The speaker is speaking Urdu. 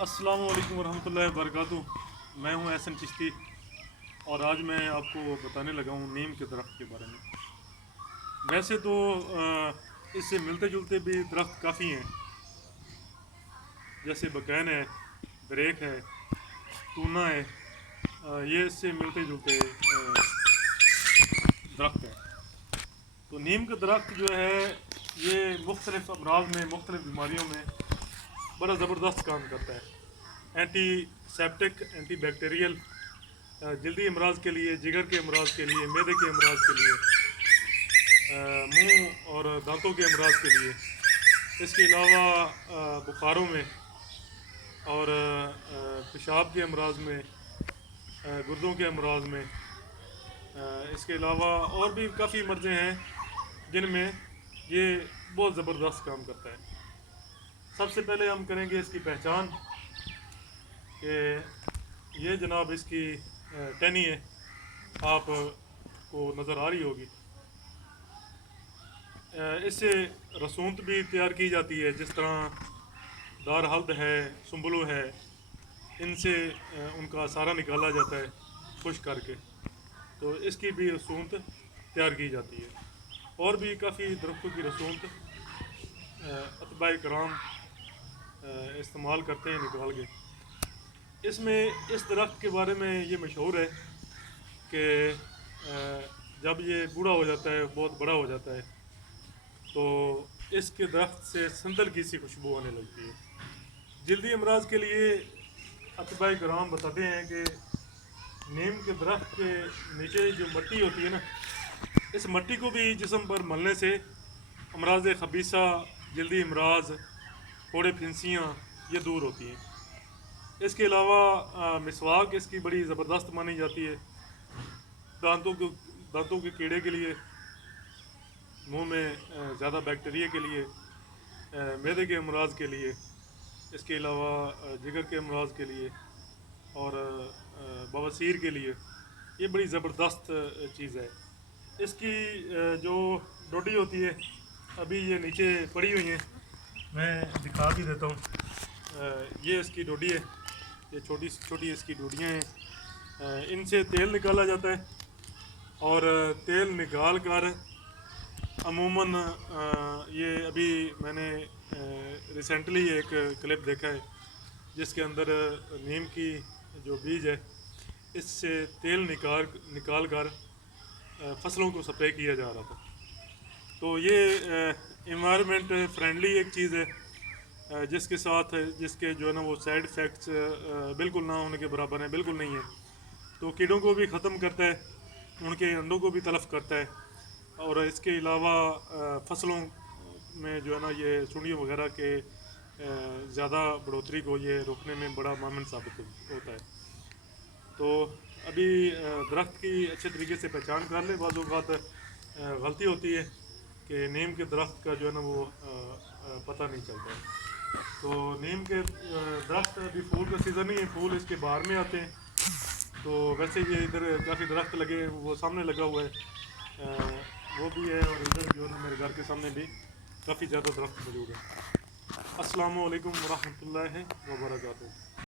السلام علیکم ورحمۃ اللہ وبرکاتہ۔ میں ہوں احسن چشتی اور آج میں آپ کو بتانے لگا ہوں نیم کے درخت کے بارے میں۔ ویسے تو اس سے ملتے جلتے بھی درخت کافی ہیں، جیسے بکین ہے، بریک ہے، تونا ہے، یہ اس سے ملتے جلتے درخت ہیں۔ تو نیم کا درخت جو ہے یہ مختلف امراض میں، مختلف بیماریوں میں بڑا زبردست کام کرتا ہے۔ اینٹی سیپٹک، اینٹی بیکٹیریل، جلدی امراض کے لیے، جگر کے امراض کے لیے، معدے کے امراض کے لیے، منہ اور دانتوں کے امراض کے لیے، اس کے علاوہ بخاروں میں اور پیشاب کے امراض میں، گردوں کے امراض میں، اس کے علاوہ اور بھی کافی مرضیں ہیں جن میں یہ بہت زبردست کام کرتا ہے۔ سب سے پہلے ہم کریں گے اس کی پہچان کہ یہ جناب اس کی ٹہنی ہے، آپ کو نظر آ رہی ہوگی۔ اس سے رسومات بھی تیار کی جاتی ہے، جس طرح دار ہلد ہے، سنبلو ہے، ان سے ان کا سارا نکالا جاتا ہے خشک کر کے، تو اس کی بھی رسومات تیار کی جاتی ہے۔ اور بھی کافی درختوں کی رسومات اتباع کرام استعمال کرتے ہیں نکال کے۔ اس میں اس درخت کے بارے میں یہ مشہور ہے کہ جب یہ بوڑھا ہو جاتا ہے، بہت بڑا ہو جاتا ہے، تو اس کے درخت سے سندل کی سی خوشبو آنے لگتی ہے۔ جلدی امراض کے لیے اتباع کرام بتاتے ہیں کہ نیم کے درخت کے نیچے جو مٹی ہوتی ہے نا، اس مٹی کو بھی جسم پر ملنے سے امراض خبیثہ، جلدی امراض، پھوڑے پھنسیاں یہ دور ہوتی ہیں۔ اس کے علاوہ مسواک اس کی بڑی زبردست مانی جاتی ہے، دانتوں کے کیڑے کے لیے، منہ میں زیادہ بیکٹیریا کے لیے، معدے کے امراض کے لیے، اس کے علاوہ جگر کے امراض کے لیے اور بواسیر کے لیے یہ بڑی زبردست چیز ہے۔ اس کی جو ڈوڈی ہوتی ہے، ابھی یہ نیچے پڑی ہوئی ہیں، میں دکھا بھی دیتا ہوں۔ یہ اس کی ڈوڈی ہے، یہ چھوٹی چھوٹی اس کی ڈوڈیاں ہیں، ان سے تیل نکالا جاتا ہے اور تیل نکال کر عموماً یہ ابھی میں نے ریسنٹلی ایک کلپ دیکھا ہے جس کے اندر نیم کی جو بیج ہے اس سے تیل نکال کر فصلوں کو سپرے کیا جا رہا تھا۔ تو یہ انوائرمنٹ فرینڈلی ایک چیز ہے، جس کے ساتھ جس کے جو ہے نا وہ سائیڈ افیکٹس بالکل نہ ہونے کے برابر ہیں، بالکل نہیں ہیں۔ تو کیڑوں کو بھی ختم کرتا ہے، ان کے انڈوں کو بھی تلف کرتا ہے، اور اس کے علاوہ فصلوں میں جو ہے نا یہ سنڈیوں وغیرہ کے زیادہ بڑھوتری کو یہ روکنے میں بڑا معاون ثابت ہوتا ہے۔ تو ابھی درخت کی اچھے طریقے سے پہچان کر لیں۔ بعض اوقات غلطی ہوتی ہے کہ نیم کے درخت کا جو ہے نا وہ پتہ نہیں چلتا ہے۔ تو نیم کے درخت ابھی پھول کا سیزن نہیں ہے، پھول اس کے باہر میں آتے ہیں۔ تو ویسے یہ ادھر کافی درخت لگے، وہ سامنے لگا ہوا ہے، وہ بھی ہے، اور ادھر جو ہے نا میرے گھر کے سامنے بھی کافی زیادہ درخت موجود ہیں۔ السلام علیکم ورحمۃ اللہ وبرکاتہ۔